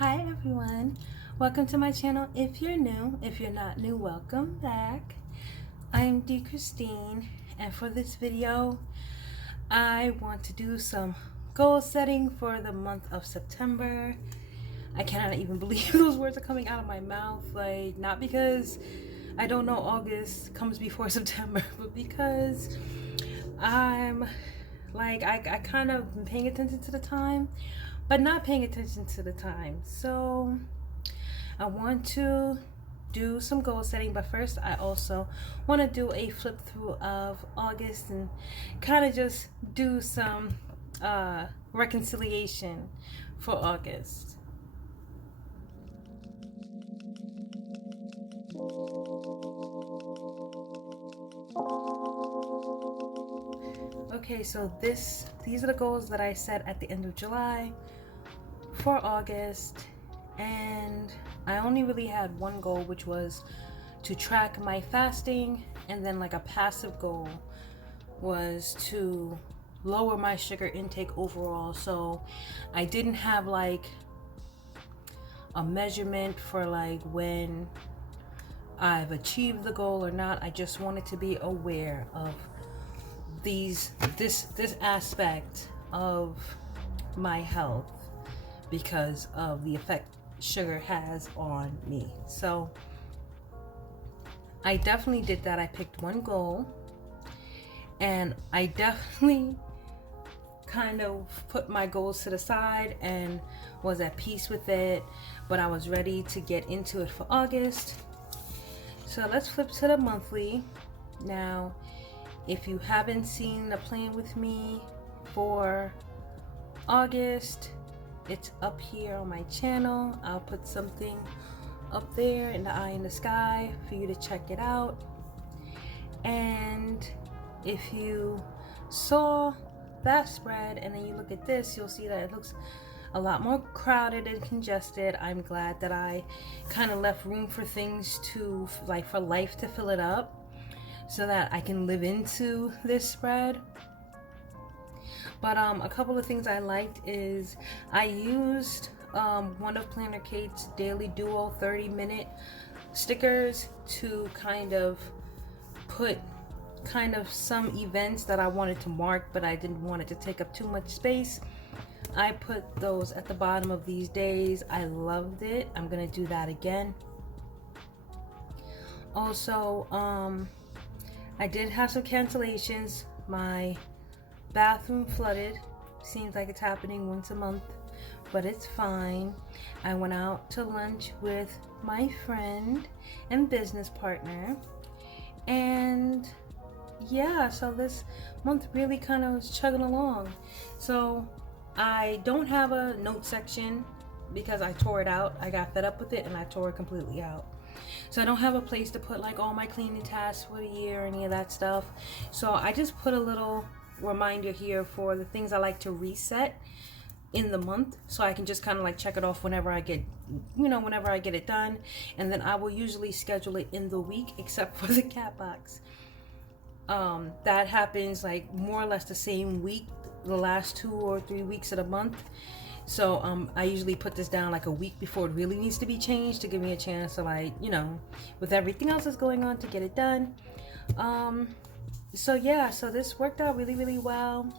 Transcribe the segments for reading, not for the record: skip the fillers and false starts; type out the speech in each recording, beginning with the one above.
Hi everyone, welcome to my channel. If you're new, if you're not new, welcome back. I'm D Christine, and for this video I want to do some goal setting for the month of September. I cannot even believe those words are coming out of my mouth, like not because I don't know August comes before September, but because I'm like I kind of been paying attention to the time but not paying attention to the time. So I want to do some goal setting, but first I also want to do a flip through of August and kind of just do some reconciliation for August. Okay, so these are the goals that I set at the end of July for August, and I only really had one goal, which was to track my fasting, and then like a passive goal was to lower my sugar intake overall. So I didn't have like a measurement for like when I've achieved the goal or not. I just wanted to be aware of this aspect of my health because of the effect sugar has on me. So I definitely did that. I picked one goal and I definitely kind of put my goals to the side and was at peace with it, but I was ready to get into it for August. So let's flip to the monthly. Now, if you haven't seen the plan with me for August, it's up here on my channel. I'll put something up there in the eye in the sky for you to check it out. And if you saw that spread and then you look at this, you'll see that it looks a lot more crowded and congested. I'm glad that I kind of left room for things to, like, for life to fill it up so that I can live into this spread. But a couple of things I liked is I used one of Planner Kate's Daily Duo 30-minute stickers to kind of put some events that I wanted to mark, but I didn't want it to take up too much space. I put those at the bottom of these days. I loved it. I'm gonna do that again. Also, I did have some cancellations. My bathroom flooded. Seems like it's happening once a month, but it's fine. I went out to lunch with my friend and business partner, and yeah, so this month really kind of was chugging along. So I don't have a note section because I tore it out. I got fed up with it and I tore it completely out. So I don't have a place to put like all my cleaning tasks for the year or any of that stuff. So I just put a little reminder here for the things I like to reset in the month, so I can just kind of like check it off whenever I get, whenever I get it done. And then I will usually schedule it in the week, except for the cat box. That happens like more or less the same week, the last 2 or 3 weeks of the month. So I usually put this down like a week before it really needs to be changed to give me a chance to, like, with everything else that's going on, to get it done. So yeah, so this worked out really, really well.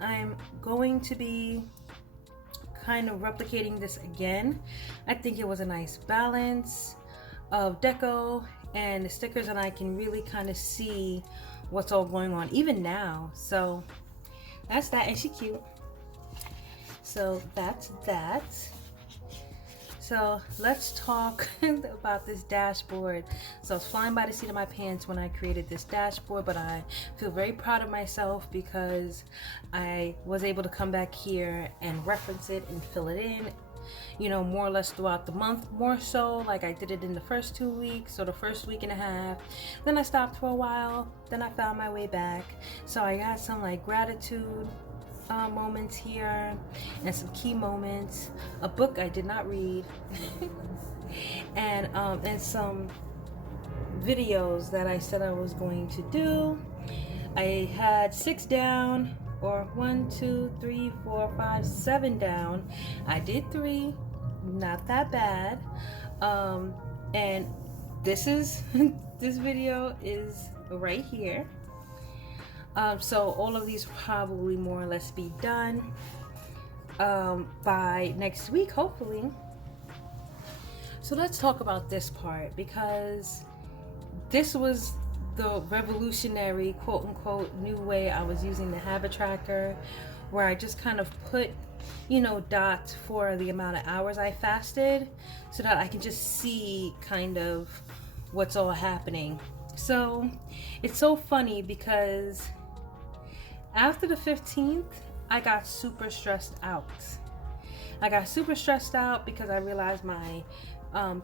I'm going to be kind of replicating this again. I think it was a nice balance of deco and the stickers, and I can really kind of see what's all going on even now. So that's that, and she's cute. So that's that. So let's talk about this dashboard. So I was flying by the seat of my pants when I created this dashboard, but I feel very proud of myself because I was able to come back here and reference it and fill it in, more or less throughout the month, more so like I did it in the first 2 weeks or the first week and a half. Then I stopped for a while, then I found my way back. So I got some like gratitude moments here and some key moments, a book I did not read, and some videos that I said I was going to do. I had 6 down, or 1, 2, 3, 4, 5, 7 down. I did 3, not that bad. And this is this video is right here. So all of these probably more or less be done by next week, hopefully. So let's talk about this part, because this was the revolutionary, quote unquote, new way I was using the habit tracker, where I just kind of put, you know, dots for the amount of hours I fasted so that I can just see kind of what's all happening. So it's so funny because after the 15th, I got super stressed out. I got super stressed out because I realized my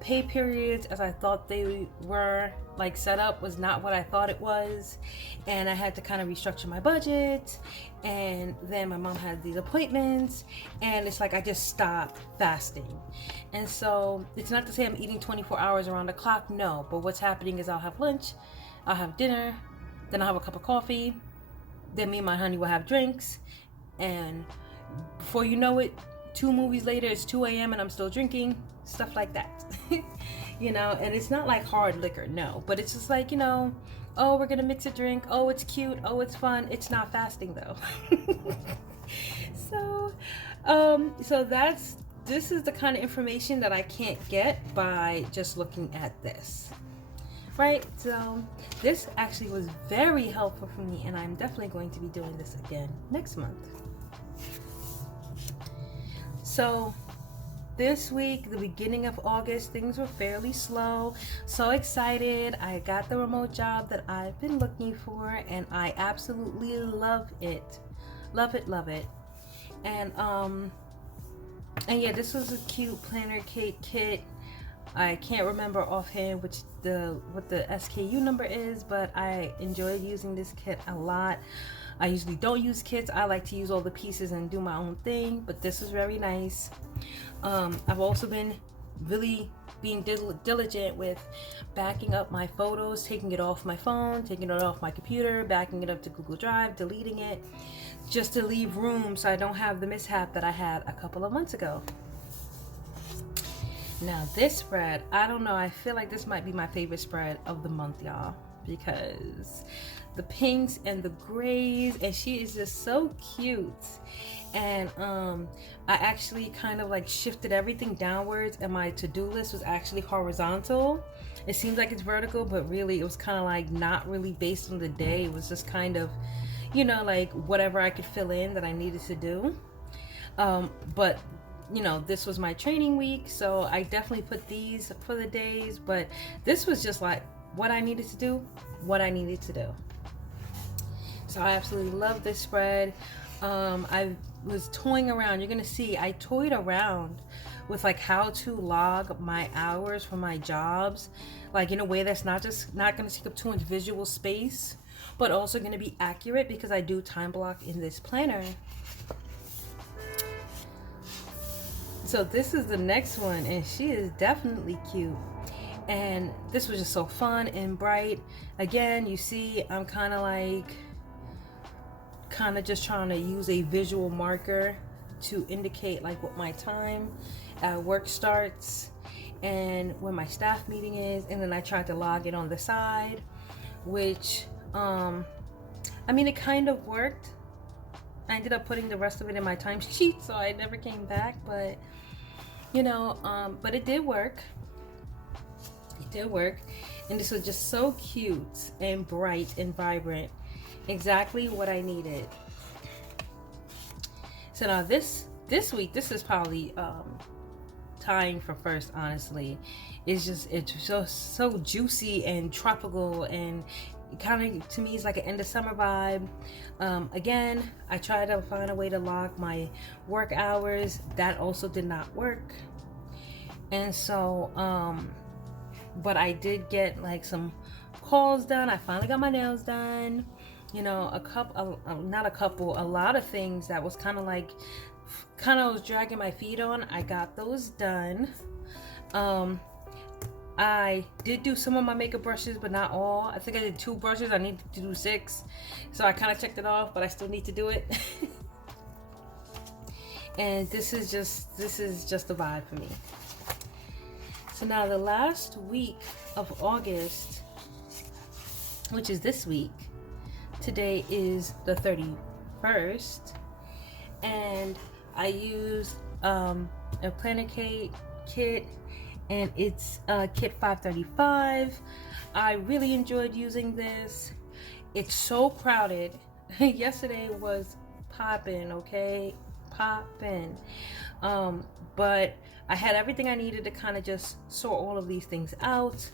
pay periods, as I thought they were like set up, was not what I thought it was, and I had to kind of restructure my budget. And then my mom had these appointments, and it's like I just stopped fasting. And so it's not to say I'm eating 24 hours around the clock, no, but what's happening is I'll have lunch, I'll have dinner, then I'll have a cup of coffee, then me and my honey will have drinks, and before you know it, 2 movies later, it's 2 a.m. and I'm still drinking, stuff like that. You know, and it's not like hard liquor, no, but it's just like, you know, oh, we're gonna mix a drink, oh, it's cute, oh, it's fun. It's not fasting though. So this is the kind of information that I can't get by just looking at this, right? So this actually was very helpful for me, and I'm definitely going to be doing this again next month. So this week, the beginning of August, things were fairly slow. So excited. I got the remote job that I've been looking for, and I absolutely love it. Love it, love it. And yeah, this was a cute planner cake kit. I can't remember offhand what the SKU number is, but I enjoyed using this kit a lot. I usually don't use kits. I like to use all the pieces and do my own thing, but this is very nice. I've also been really being diligent with backing up my photos, taking it off my phone, taking it off my computer, backing it up to Google Drive, deleting it, just to leave room so I don't have the mishap that I had a couple of months ago. Now this spread, I don't know, I feel like this might be my favorite spread of the month, y'all, because the pinks and the grays, and she is just so cute. And I actually kind of like shifted everything downwards, and my to-do list was actually horizontal. It seems like it's vertical, but really it was kind of like not really based on the day. It was just kind of, you know, like whatever I could fill in that I needed to do. But you know, this was my training week, so I definitely put these for the days, but this was just like what I needed to do, what I needed to do. So I absolutely love this spread. I was toying around. You're gonna see I toyed around with like how to log my hours for my jobs, like in a way that's not gonna take up too much visual space, but also gonna be accurate, because I do time block in this planner. So this is the next one, and she is definitely cute. And this was just so fun and bright. Again, you see I'm kind of just trying to use a visual marker to indicate like what my time at work starts and when my staff meeting is, and then I tried to log it on the side, which I mean, it kind of worked. I ended up putting the rest of it in my timesheet, so I never came back, but you know, but it did work. It did work. And this was just so cute and bright and vibrant. Exactly what I needed. So now this week, this is probably tying for first, honestly. It's just so juicy and tropical, and kind of, to me, it's like an end of summer vibe. Again, I tried to find a way to log my work hours. That also did not work. And so but I did get like some calls done. I finally got my nails done. You know, a lot of things that was kind of was dragging my feet on. I got those done. I did do some of my makeup brushes, but not all. I think I did 2 brushes. I need to do 6. So I kind of checked it off, but I still need to do it. And this is just a vibe for me. So now the last week of August, which is this week, today is the 31st, and I used a planner kit, and it's kit 535. I really enjoyed using this. It's so crowded. Yesterday was popping, okay? Popping. But I had everything I needed to kind of just sort all of these things out.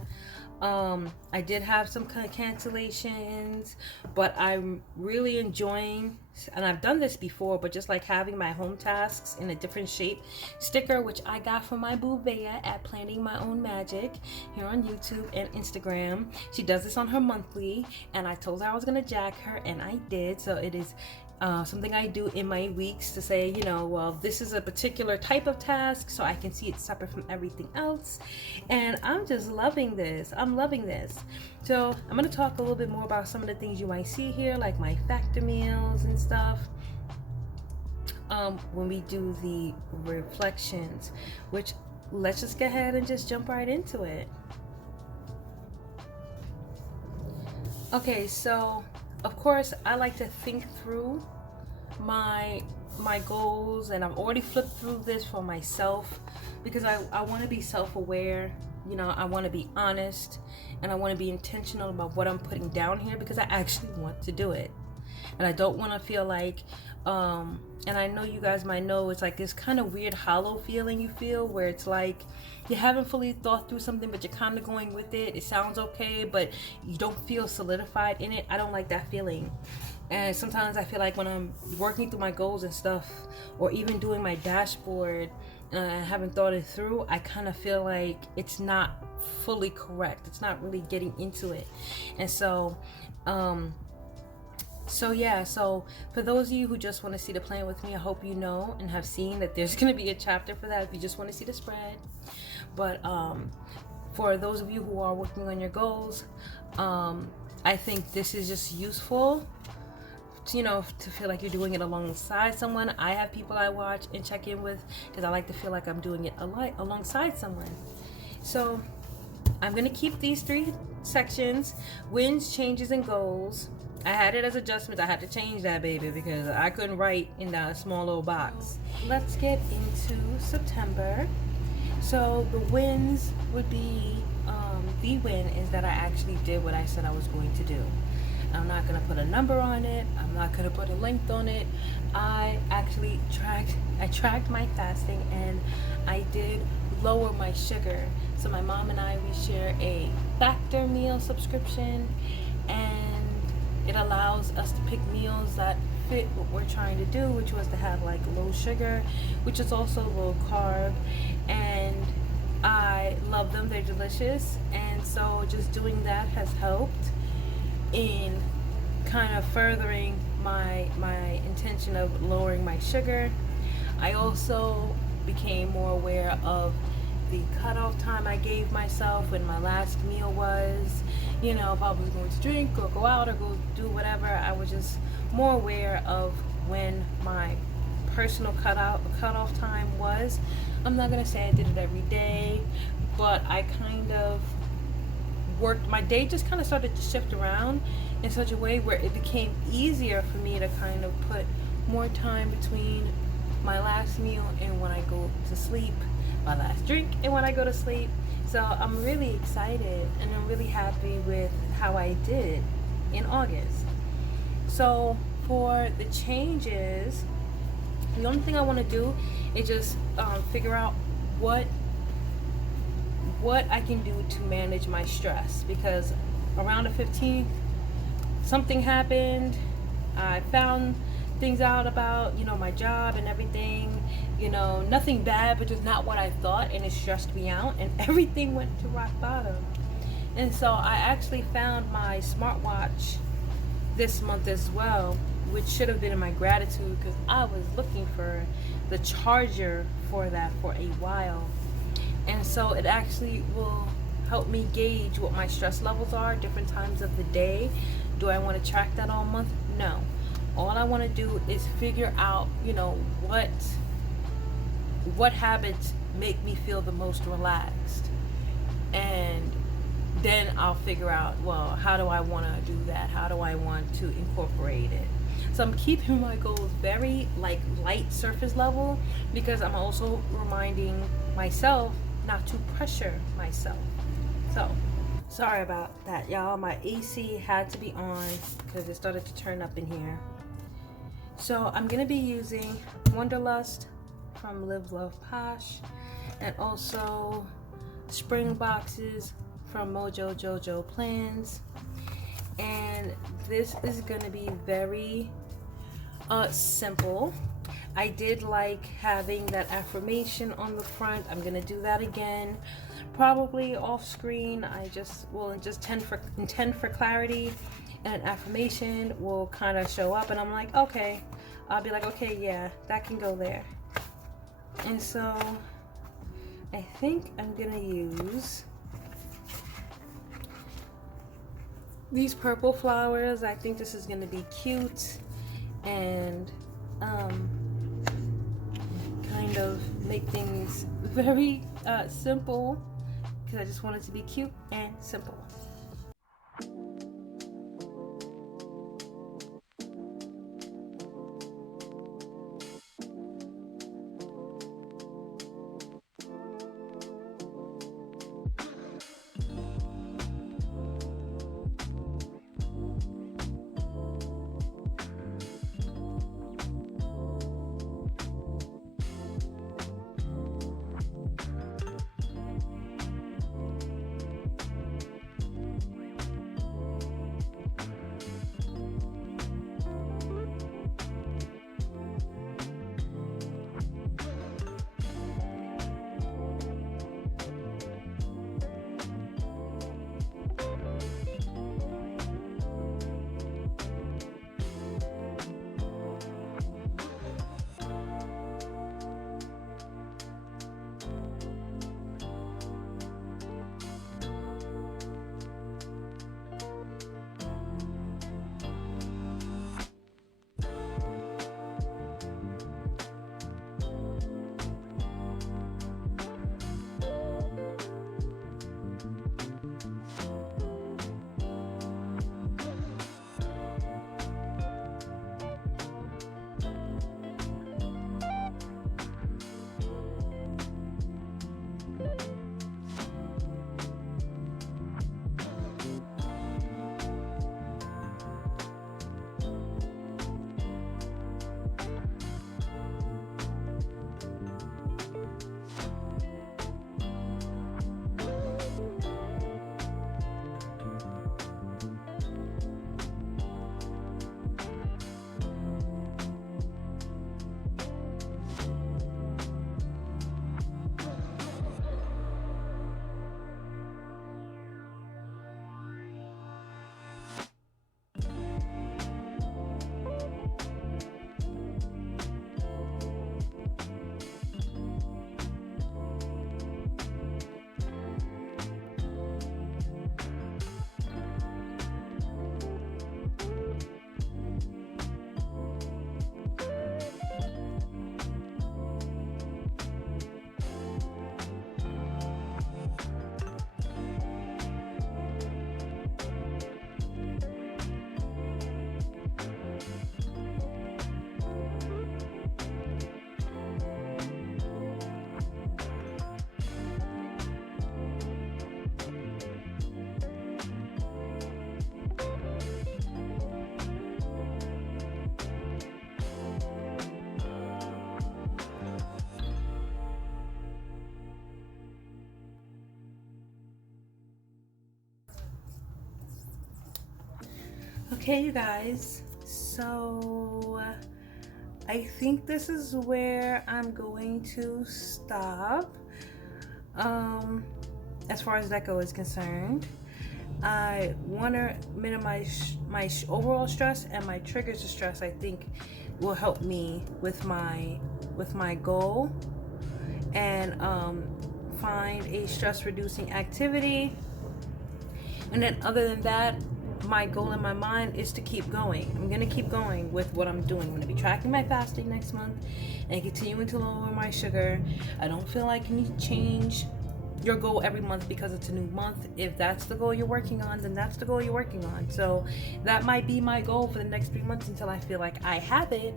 I did have some cancellations, but I'm really enjoying, and I've done this before, but just like having my home tasks in a different shape sticker, which I got from my boo Bea at Planning My Own Magic here on YouTube and Instagram. She does this on her monthly, and I told her I was gonna jack her, and I did. So it is something I do in my weeks to say, you know, well, this is a particular type of task, so I can see it separate from everything else. And I'm just loving this. I'm loving this. So I'm going to talk a little bit more about some of the things you might see here, like my factor meals and stuff, when we do the reflections, which let's just go ahead and just jump right into it. Okay, so of course, I like to think through my goals, and I've already flipped through this for myself because I want to be self-aware. You know, I want to be honest, and I want to be intentional about what I'm putting down here because I actually want to do it. And I don't want to feel like, and I know you guys might know, it's like this kind of weird hollow feeling you feel where it's like you haven't fully thought through something, but you're kind of going with it. It sounds okay, but you don't feel solidified in it. I don't like that feeling. And sometimes I feel like when I'm working through my goals and stuff, or even doing my dashboard, and I haven't thought it through, I kind of feel like it's not fully correct. It's not really getting into it. And so so for those of you who just want to see the plan with me, I hope you know and have seen that there's going to be a chapter for that if you just want to see the spread. But for those of you who are working on your goals, I think this is just useful, you know, to feel like you're doing it alongside someone. I have people I watch and check in with because I like to feel like I'm doing it alongside someone. So I'm going to keep these 3 sections: wins, changes, and goals. I had it as adjustments. I had to change that baby because I couldn't write in that small little box. Let's get into September. So the wins would be, the win is that I actually did what I said I was going to do. I'm not going to put a number on it. I'm not going to put a length on it. I actually tracked my fasting, and I did lower my sugar. So my mom and I, we share a factor meal subscription, and it allows us to pick meals that fit what we're trying to do, which was to have like low sugar, which is also low carb, and I love them. They're delicious. And so just doing that has helped in kind of furthering my intention of lowering my sugar. I also became more aware of the cutoff time I gave myself when my last meal was. You know, if I was going to drink or go out or go do whatever, I was just more aware of when my personal cutoff time was. I'm not gonna say I did it every day, but I kind of worked, my day just kind of started to shift around in such a way where it became easier for me to kind of put more time between my last meal and when I go to sleep, my last drink and when I go to sleep. So I'm really excited and I'm really happy with how I did in August. So for the changes, the only thing I want to do is just figure out what I can do to manage my stress, because around the 15th something happened. I found things out about, you know, my job and everything, you know, nothing bad, but just not what I thought, and it stressed me out and everything went to rock bottom. And so I actually found my smartwatch this month as well, which should have been in my gratitude because I was looking for the charger for that for a while. And so it actually will help me gauge what my stress levels are different times of the day. Do I want to track that all month? No. All I want to do is figure out, you know, what habits make me feel the most relaxed. and then I'll figure out, well, how do I want to do that? How do I want to incorporate it? So I'm keeping my goals very like light surface level, because I'm also reminding myself not to pressure myself. So sorry about that, y'all. My AC had to be on because it started to turn up in here. So I'm gonna be using Wanderlust from Live Love Posh, and also spring boxes from Mojo Jojo Plans. And this is gonna be very simple. I did like having that affirmation on the front. I'm gonna do that again, probably off screen. I just will just intend for clarity, and an affirmation will kind of show up, and I'm like, okay, I'll be like, okay, yeah, that can go there. And so I think I'm gonna use these purple flowers. I think this is gonna be cute and kind of make things very simple, because I just want it to be cute and simple. Okay, you guys, so I think this is where I'm going to stop. As far as deco is concerned, I want to minimize my overall stress, and my triggers of stress, I think, will help me with my goal, and find a stress reducing activity. And then other than that, my goal in my mind is to keep going. I'm gonna keep going with what I'm doing. I'm gonna be tracking my fasting next month and continuing to lower my sugar. I don't feel like I need to change your goal every month because it's a new month. If that's the goal you're working on, then that's the goal you're working on. So that might be my goal for the next 3 months until I feel like I have it.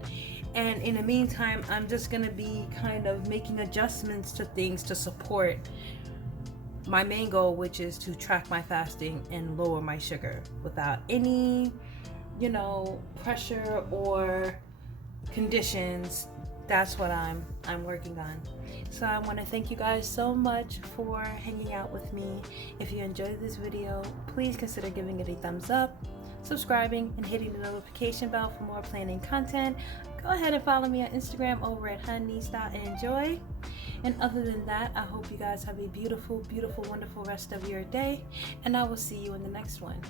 And in the meantime, I'm just going to be kind of making adjustments to things to support my main goal, which is to track my fasting and lower my sugar without any, pressure or conditions. That's what I'm working on. So I want to thank you guys so much for hanging out with me. If you enjoyed this video, please consider giving it a thumbs up, subscribing, and hitting the notification bell for more planning content. Go ahead and follow me on Instagram over at honey.enjoy. And other than that, I hope you guys have a beautiful, beautiful, wonderful rest of your day, and I will see you in the next one.